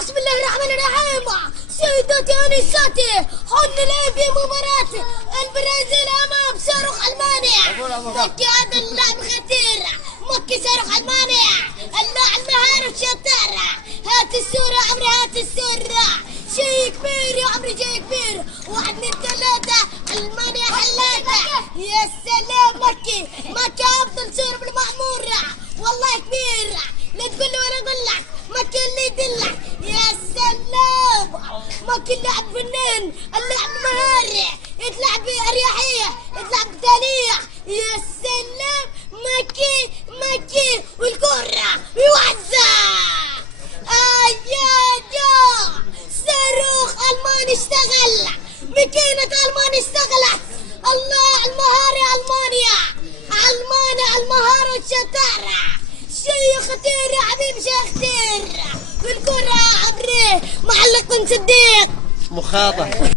بسم الله الرحمن الرحيم. سيداتي انساتي، حن لي في مباراة البرازيل امام صاروخ المانيا. مكي هذا اللاعب خطير، مكي صاروخ المانيا، اللاعب مهارة شطار. هات الصورة عمري، هات الصورة. شي كبير يا عمري، شي كبير. 1 2 3 المانيا حلاته. يا سلام مكي، مكي افضل صورة بالمعمورة، والله كبير. لا تقول لي ولا اقول لك، مكي اللي يدلك. يا سلام مكي اللاعب فنان، اللاعب مهاري، يتلعب بأريحية، يتلعب بثانية. يا سلام مكي، مكي والكرة يوزع. يا صاروخ الماني اشتغل، ماكينة الماني اشتغلت. الله المهاري، المانيا، المانيا المهارة والشطارة. شي خطير يا حبيبي، شي خطير. والكرة عبري معلق بن صديق مخاضة.